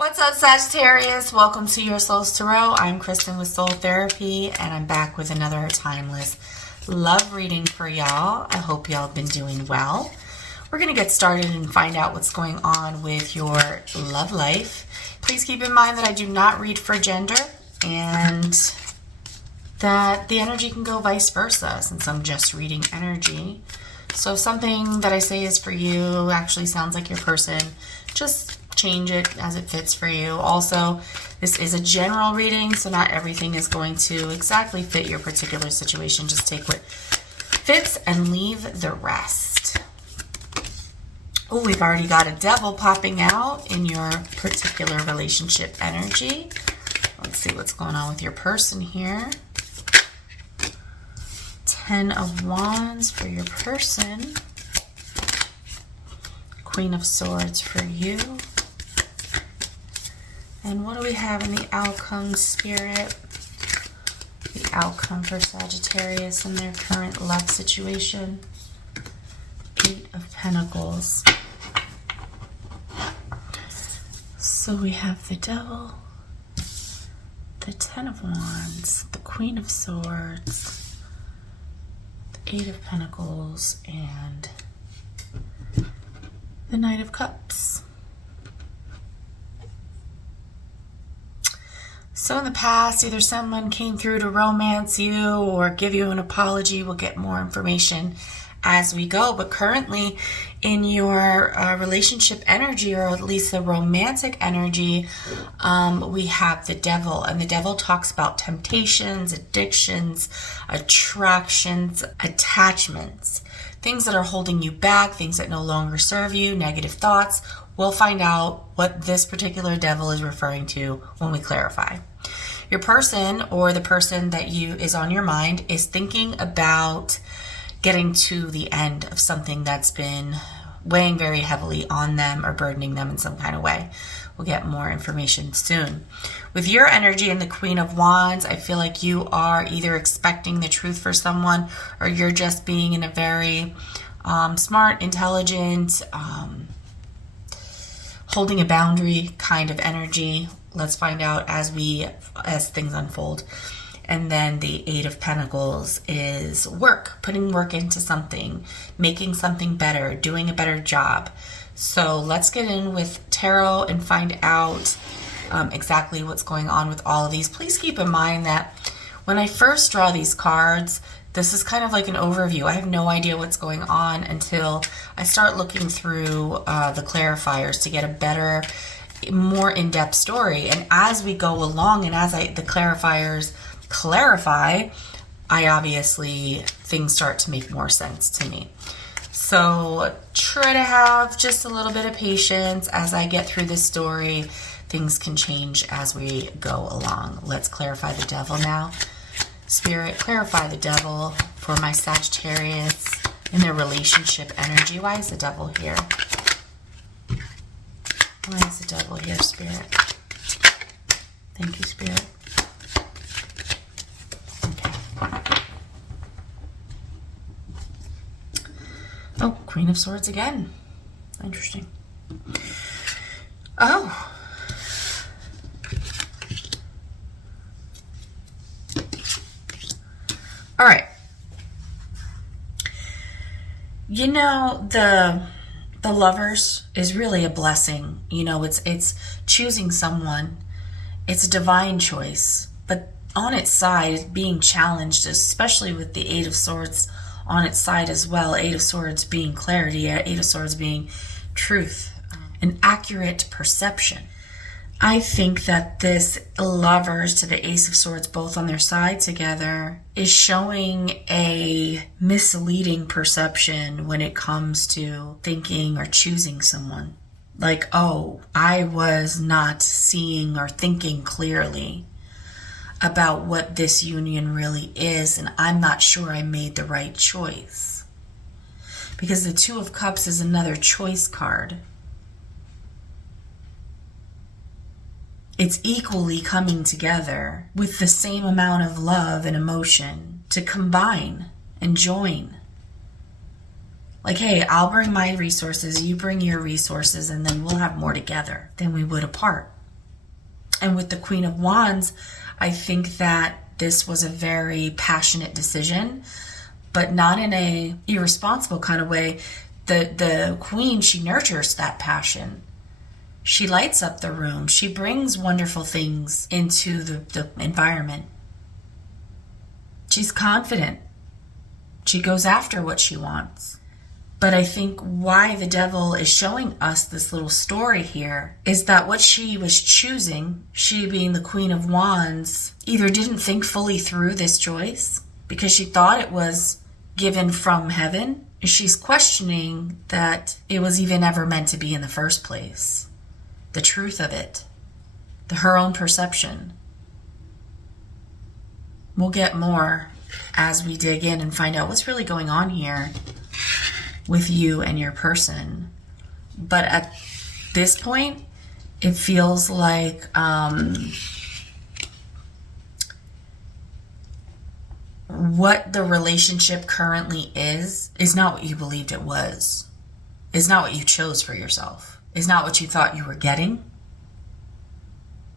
What's up, Sagittarius? Welcome to Your Soul's Tarot. I'm Kristen with Soul Therapy, and I'm back with another timeless love reading for y'all. I hope y'all have been doing well. We're going to get started and find out what's going on with your love life. Please keep in mind that I do not read for gender, and that the energy can go vice versa, since I'm just reading energy. So if something that I say is for you actually sounds like your person, just change it as it fits for you. Also, this is a general reading, so not everything is going to exactly fit your particular situation. Just take what fits and leave the rest. Oh, we've already got a devil popping out in your particular relationship energy. Let's see what's going on with your person here. 10 of Wands for your person. Queen of Swords for you. And what do we have in the outcome, Spirit? The outcome for Sagittarius in their current love situation. 8 of Pentacles. So we have the Devil, the 10 of Wands, the Queen of Swords, the 8 of Pentacles, and the Knight of Cups. So in the past, either someone came through to romance you or give you an apology. We'll get more information as we go. But currently in your relationship energy, or at least the romantic energy, we have the Devil. And the Devil talks about temptations, addictions, attractions, attachments. Things that are holding you back, things that no longer serve you, negative thoughts. We'll find out what this particular devil is referring to when we clarify. Your person, or the person that is on your mind, is thinking about getting to the end of something that's been weighing very heavily on them or burdening them in some kind of way. We'll get more information soon. With your energy and the Queen of Wands, I feel like you are either expecting the truth for someone, or you're just being in a very smart, intelligent, holding a boundary kind of energy. Let's find out as things unfold. And then the 8 of Pentacles is work, putting work into something, making something better, doing a better job. So let's get in with tarot and find out exactly what's going on with all of these. Please keep in mind that when I first draw these cards, this is kind of like an overview. I have no idea what's going on until I start looking through the clarifiers to get a better, more in-depth story. And as we go along, and as the clarifiers clarify, things start to make more sense to me. So try to have just a little bit of patience as I get through this story. Things can change as we go along. Let's clarify the Devil now. Spirit, clarify the Devil for my Sagittarius in their relationship energy. Why is the Devil here? Why is the Devil here, Spirit? Thank you, Spirit. Okay. Oh, Queen of Swords again. Interesting. Oh. All right. You know, the Lovers is really a blessing. You know, it's choosing someone. It's a divine choice. But on its side, it's being challenged, especially with the 8 of Swords on its side as well. 8 of Swords being clarity, 8 of Swords being truth, an accurate perception. I think that this Lovers to the Ace of Swords, both on their side together, is showing a misleading perception when it comes to thinking or choosing someone. Like, oh, I was not seeing or thinking clearly about what this union really is, and I'm not sure I made the right choice. Because the 2 of Cups is another choice card. It's equally coming together with the same amount of love and emotion to combine and join. Like, hey, I'll bring my resources, you bring your resources, and then we'll have more together than we would apart. And with the Queen of Wands, I think that this was a very passionate decision, but not in a irresponsible kind of way. The Queen, she nurtures that passion. She lights up the room. She brings wonderful things into the environment. She's confident. She goes after what she wants. But I think why the devil is showing us this little story here is that what she was choosing, she being the Queen of Wands, either didn't think fully through this choice because she thought it was given from heaven. She's questioning that it was even ever meant to be in the first place. The truth of it. Her own perception. We'll get more as we dig in and find out what's really going on here with you and your person. But at this point, it feels like what the relationship currently is not what you believed it was, is not what you chose for yourself, is not what you thought you were getting.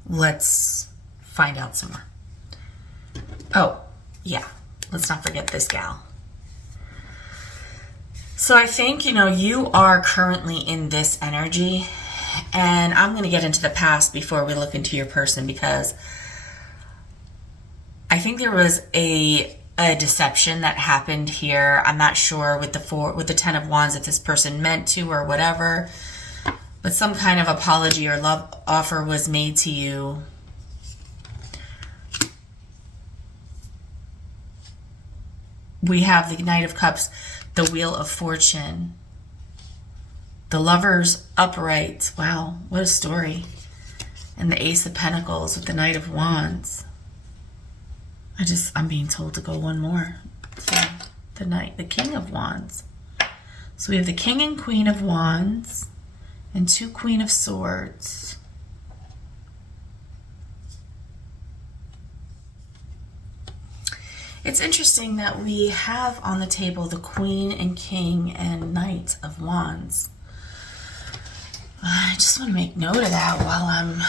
Let's find out some more. Oh, yeah, let's not forget this gal. So I think, you are currently in this energy, and I'm going to get into the past before we look into your person, because I think there was a deception that happened here. I'm not sure with the Ten of Wands if this person meant to or whatever, but some kind of apology or love offer was made to you. We have the Knight of Cups, the Wheel of Fortune, the Lovers upright. Wow, what a story. And the Ace of Pentacles with the Knight of Wands. I'm being told to go one more. So the King of Wands. So we have the King and Queen of Wands and 2 Queen of Swords. It's interesting that we have on the table the Queen and King and Knight of Wands. I just want to make note of that while I'm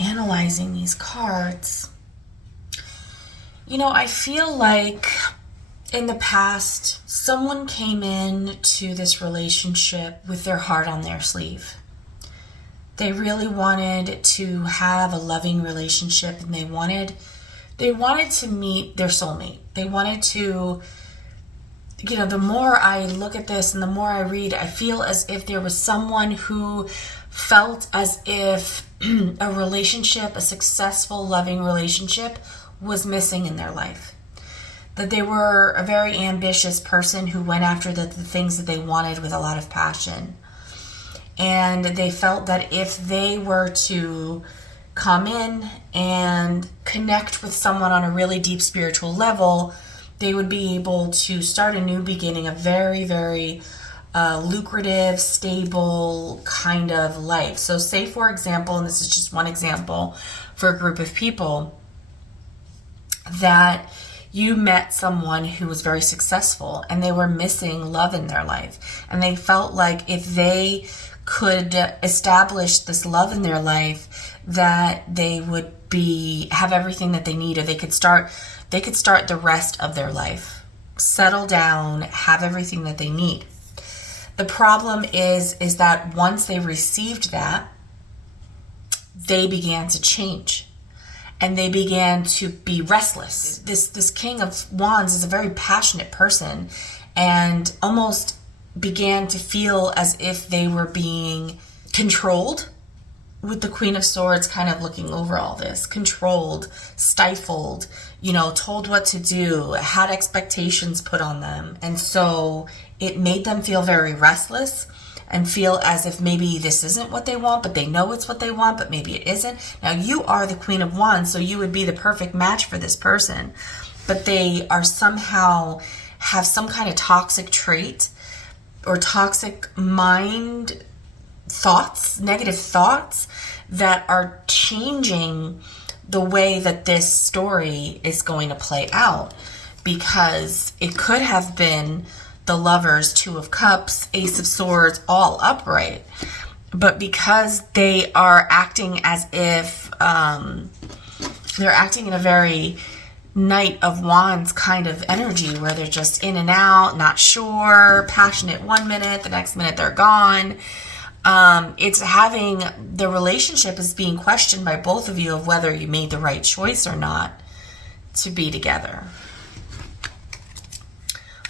analyzing these cards. I feel like in the past, someone came in to this relationship with their heart on their sleeve. They really wanted to have a loving relationship, and they wanted to meet their soulmate. They wanted to, the more I look at this and the more I read, I feel as if there was someone who felt as if a relationship, a successful, loving relationship, was missing in their life. That they were a very ambitious person who went after the things that they wanted with a lot of passion. And they felt that if they were to come in and connect with someone on a really deep spiritual level, they would be able to start a new beginning, a very, very lucrative, stable kind of life. So say, for example, and this is just one example for a group of people, that you met someone who was very successful and they were missing love in their life. And they felt like if they could establish this love in their life, that they would have everything that they need, or they could start the rest of their life, settle down, have everything that they need. The problem is that once they received that, they began to change. And they began to be restless. This King of Wands is a very passionate person, and almost began to feel as if they were being controlled, with the Queen of Swords kind of looking over all this. Controlled, stifled, told what to do, had expectations put on them. And so it made them feel very restless and feel as if maybe this isn't what they want, but they know it's what they want, but maybe it isn't. Now, you are the Queen of Wands, so you would be the perfect match for this person. But they are somehow have some kind of toxic trait or toxic mind thoughts, negative thoughts that are changing the way that this story is going to play out. Because it could have been the Lovers, 2 of Cups, Ace of Swords, all upright. But because they are acting as if they're acting in a very Knight of Wands kind of energy where they're just in and out, not sure, passionate 1 minute, the next minute they're gone. It's having the relationship is being questioned by both of you of whether you made the right choice or not to be together.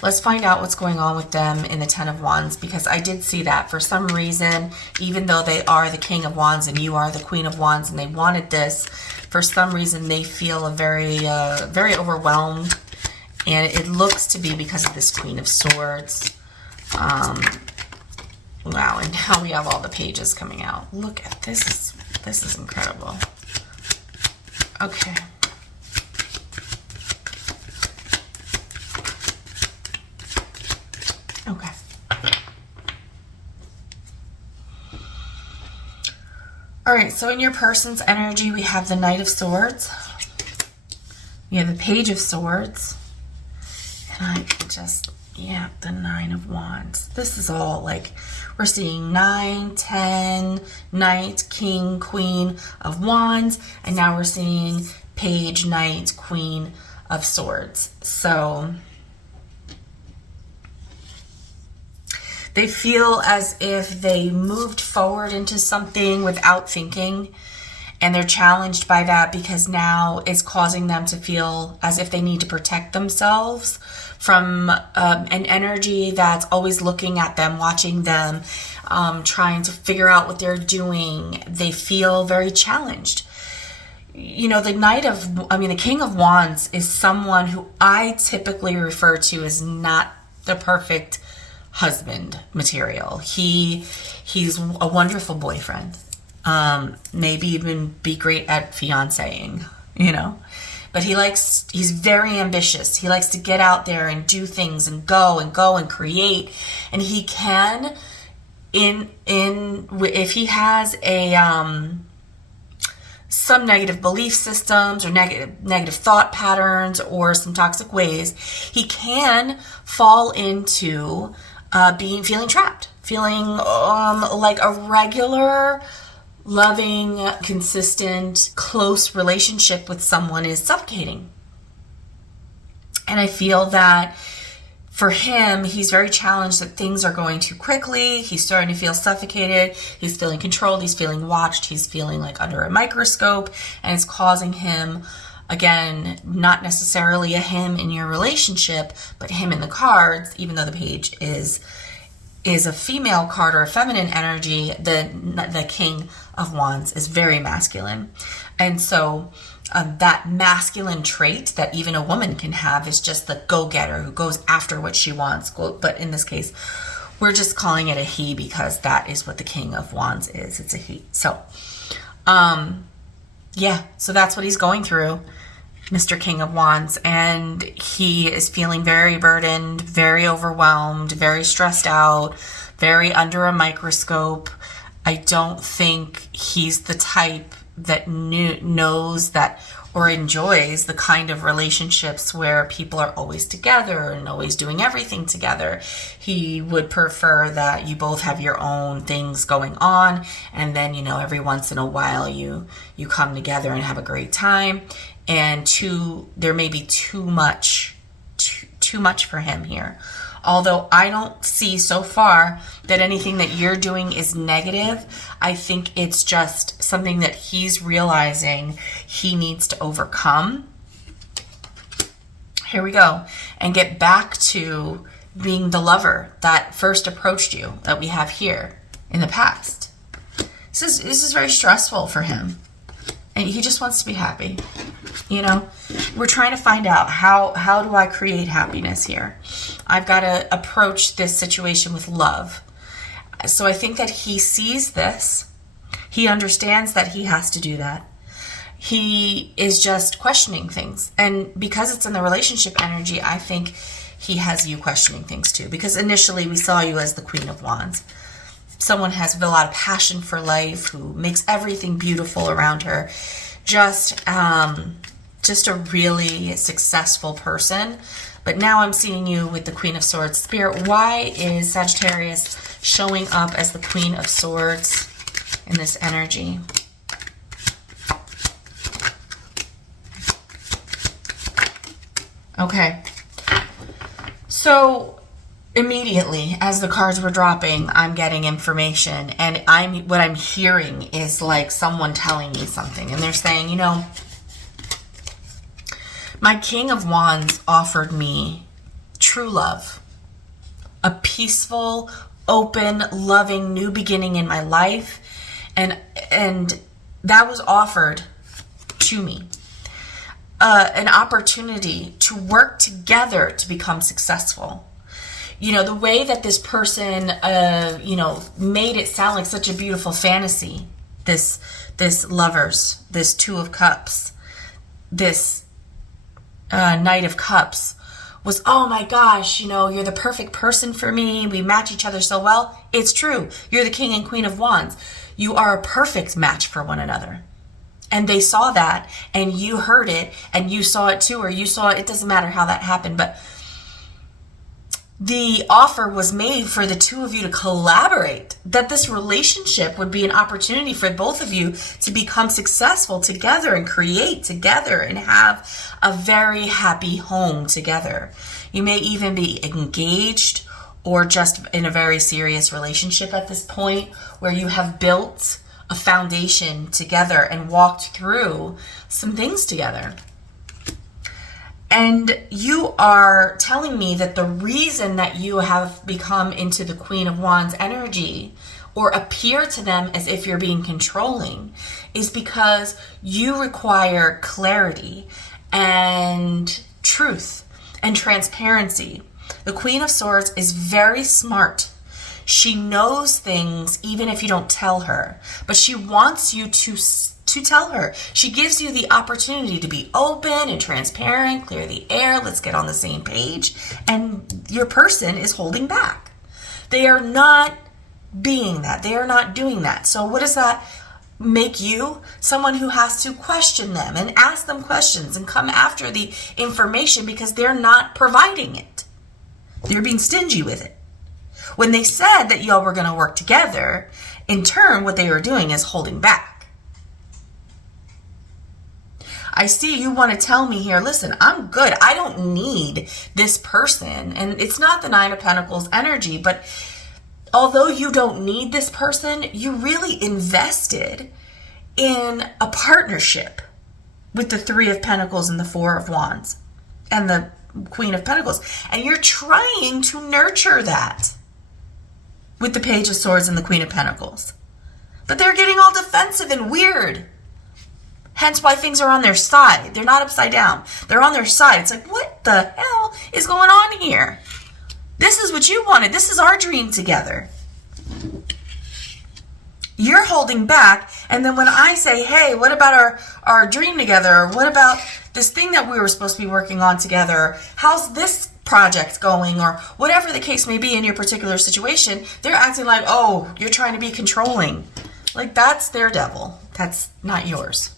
Let's find out what's going on with them in the Ten of Wands, because I did see that for some reason, even though they are the King of Wands and you are the Queen of Wands and they wanted this, for some reason they feel very overwhelmed, and it looks to be because of this Queen of Swords. Wow, and now we have all the pages coming out. Look at this. This is incredible. Okay. Okay. All right, so in your person's energy, we have the Knight of Swords. We have the Page of Swords. And I just, yeah, the Nine of Wands. This is all like, we're seeing 9, 10, Knight, King, Queen of Wands. And now we're seeing Page, Knight, Queen of Swords. So they feel as if they moved forward into something without thinking, and they're challenged by that because now it's causing them to feel as if they need to protect themselves from an energy that's always looking at them, watching them, trying to figure out what they're doing. They feel very challenged. You know, the King of Wands is someone who I typically refer to as not the perfect husband material. He's a wonderful boyfriend. Maybe even be great at fiancéing, you know. But he's very ambitious. He likes to get out there and do things and go and create. And he can, if he has some negative belief systems or negative thought patterns or some toxic ways, he can fall into feeling trapped, feeling like a regular, loving, consistent, close relationship with someone is suffocating. And I feel that for him, he's very challenged that things are going too quickly. He's starting to feel suffocated. He's feeling controlled. He's feeling watched. He's feeling like under a microscope, and it's causing him, again, not necessarily a him in your relationship, but him in the cards, even though the page is a female card or a feminine energy, the King of Wands is very masculine. And so that masculine trait that even a woman can have is just the go-getter who goes after what she wants. But in this case, we're just calling it a he because that is what the King of Wands is. It's a he. So, yeah, so that's what he's going through, Mr. King of Wands. And he is feeling very burdened, very overwhelmed, very stressed out, very under a microscope. I don't think he's the type that knows that or enjoys the kind of relationships where people are always together and always doing everything together. He would prefer that you both have your own things going on, and then, you know, every once in a while you come together and have a great time. And there may be too much for him here. Although I don't see so far that anything that you're doing is negative. I think it's just something that he's realizing he needs to overcome. Here we go. And get back to being the lover that first approached you, that we have here in the past. This is very stressful for him. And he just wants to be happy. You know, we're trying to find out how do I create happiness here? I've got to approach this situation with love. So I think that he sees this. He understands that he has to do that. He is just questioning things. And because it's in the relationship energy, I think he has you questioning things too. Because initially we saw you as the Queen of Wands. Someone has a lot of passion for life, who makes everything beautiful around her. Just a really successful person. But now I'm seeing you with the Queen of Swords. Spirit, why is Sagittarius showing up as the Queen of Swords in this energy. Okay. So immediately as the cards were dropping, I'm getting information, and what I'm hearing is like someone telling me something, and they're saying, you know, my King of Wands offered me true love, a peaceful, open, loving new beginning in my life, and that was offered to me. An opportunity to work together to become successful. You know, the way that this person, you know, made it sound like such a beautiful fantasy, this Lovers, this Two of Cups, this Knight of Cups, was, oh my gosh, you know, you're the perfect person for me. We match each other so well. It's true. You're the King and Queen of Wands. You are a perfect match for one another. And they saw that, and you heard it, and you saw it too, or you saw it. It doesn't matter how that happened, but the offer was made for the two of you to collaborate, that this relationship would be an opportunity for both of you to become successful together and create together and have a very happy home together. You may even be engaged or just in a very serious relationship at this point, where you have built a foundation together and walked through some things together. And you are telling me that the reason that you have become into the Queen of Wands energy, or appear to them as if you're being controlling, is because you require clarity and truth and transparency. The Queen of Swords is very smart. She knows things even if you don't tell her, but she wants you to tell her. She gives you the opportunity to be open and transparent, clear the air, let's get on the same page, and your person is holding back. They are not being that. They are not doing that. So what does that make you? Someone who has to question them and ask them questions and come after the information because they're not providing it. They're being stingy with it. When they said that y'all were going to work together, in turn, what they were doing is holding back. I see you want to tell me here, listen, I'm good. I don't need this person. And it's not the Nine of Pentacles energy, but although you don't need this person, you really invested in a partnership with the Three of Pentacles and the Four of Wands and the Queen of Pentacles. And you're trying to nurture that with the Page of Swords and the Queen of Pentacles. But they're getting all defensive and weird. Hence why things are on their side. They're not upside down. They're on their side. It's like, what the hell is going on here? This is what you wanted. This is our dream together. You're holding back. And then when I say, hey, what about our dream together? Or what about this thing that we were supposed to be working on together? How's this project going? Or whatever the case may be in your particular situation, they're acting like, oh, you're trying to be controlling. Like, that's their devil. That's not yours.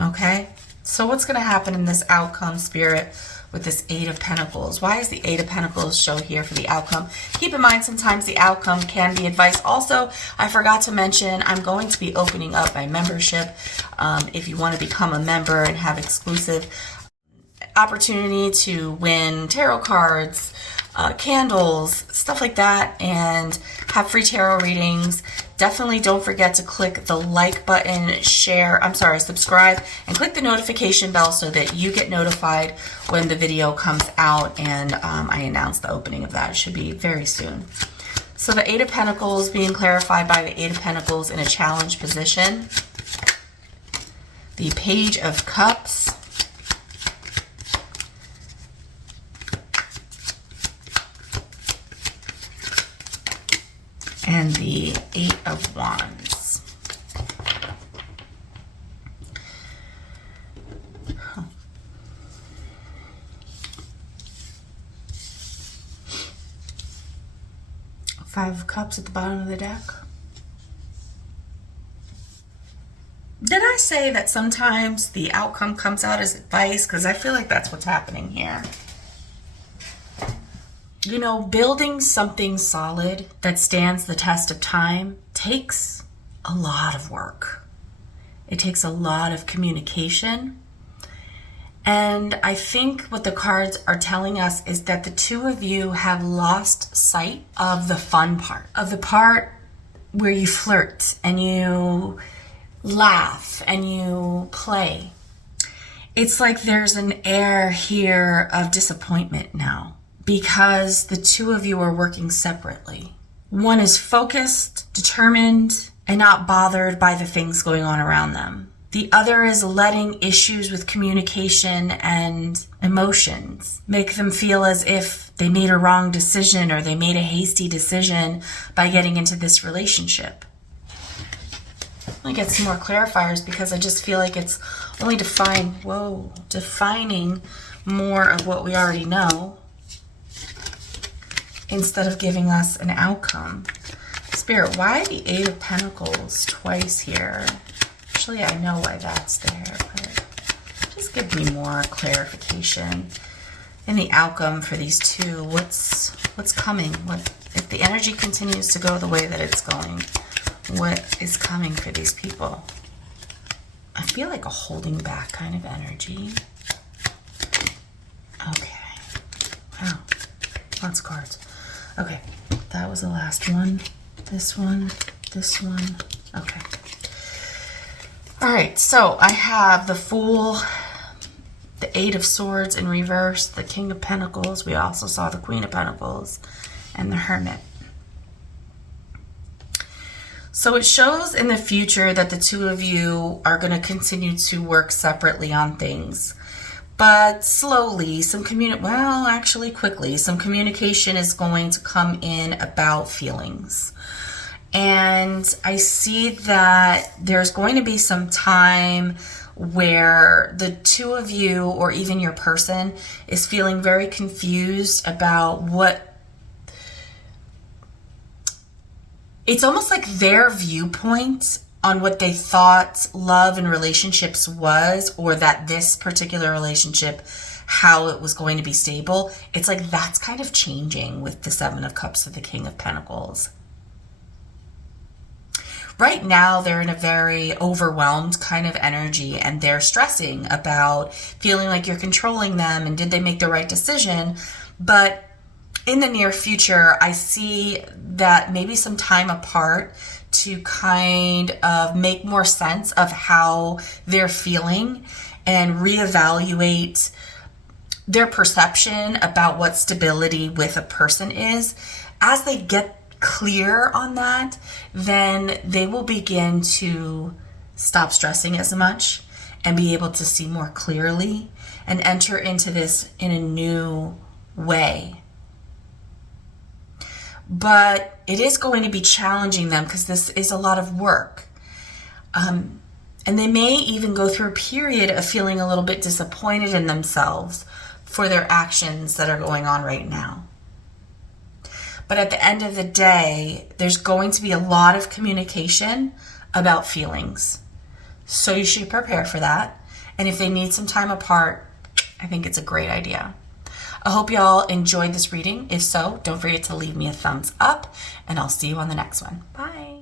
Okay? So what's going to happen in this outcome, Spirit, with this Eight of Pentacles? Why is the Eight of Pentacles show here for the outcome? Keep in mind, sometimes the outcome can be advice. Also, I forgot to mention, I'm going to be opening up my membership. If you want to become a member and have exclusive opportunity to win tarot cards, candles, stuff like that, and have free tarot readings, definitely don't forget to click the like button, subscribe, and click the notification bell so that you get notified when the video comes out and I announce the opening of that. It should be very soon. So the Eight of Pentacles being clarified by the Eight of Pentacles in a challenge position. The Page of Cups. And the Eight of Wands. Huh. Five of Cups at the bottom of the deck. Did I say that sometimes the outcome comes out as advice? Because I feel like that's what's happening here. You know, building something solid that stands the test of time takes a lot of work. It takes a lot of communication. And I think what the cards are telling us is that the two of you have lost sight of the fun part, of the part where you flirt and you laugh and you play. It's like there's an air here of disappointment now because the two of you are working separately. One is focused, determined, and not bothered by the things going on around them. The other is letting issues with communication and emotions make them feel as if they made a wrong decision or they made a hasty decision by getting into this relationship. Let me get some more clarifiers because I just feel like it's only defining more of what we already know instead of giving us an outcome. Spirit, why the Eight of Pentacles twice here? Actually, I know why that's there, but just give me more clarification in the outcome for these two. What's coming? What if the energy continues to go the way that it's going? What is coming for these people? I feel like a holding back kind of energy. Okay. Wow. Lots of cards. Okay. That was the last one. This one. This one. Okay. All right. So I have the Fool, the Eight of Swords in reverse, the King of Pentacles. We also saw the Queen of Pentacles and the Hermit. So it shows in the future that the two of you are going to continue to work separately on things. But slowly, quickly, some communication is going to come in about feelings. And I see that there's going to be some time where the two of you, or even your person, is feeling very confused about what. It's almost like their viewpoint on what they thought love and relationships was, or that this particular relationship, how it was going to be stable. It's like that's kind of changing with the Seven of Cups of the King of Pentacles. Right now, they're in a very overwhelmed kind of energy, and they're stressing about feeling like you're controlling them and did they make the right decision. But in the near future, I see that maybe some time apart to kind of make more sense of how they're feeling and reevaluate their perception about what stability with a person is. As they get clear on that, then they will begin to stop stressing as much and be able to see more clearly and enter into this in a new way. But it is going to be challenging them because this is a lot of work. And they may even go through a period of feeling a little bit disappointed in themselves for their actions that are going on right now. But at the end of the day, there's going to be a lot of communication about feelings. So you should prepare for that. And if they need some time apart, I think it's a great idea. I hope y'all enjoyed this reading. If so, don't forget to leave me a thumbs up, and I'll see you on the next one. Bye.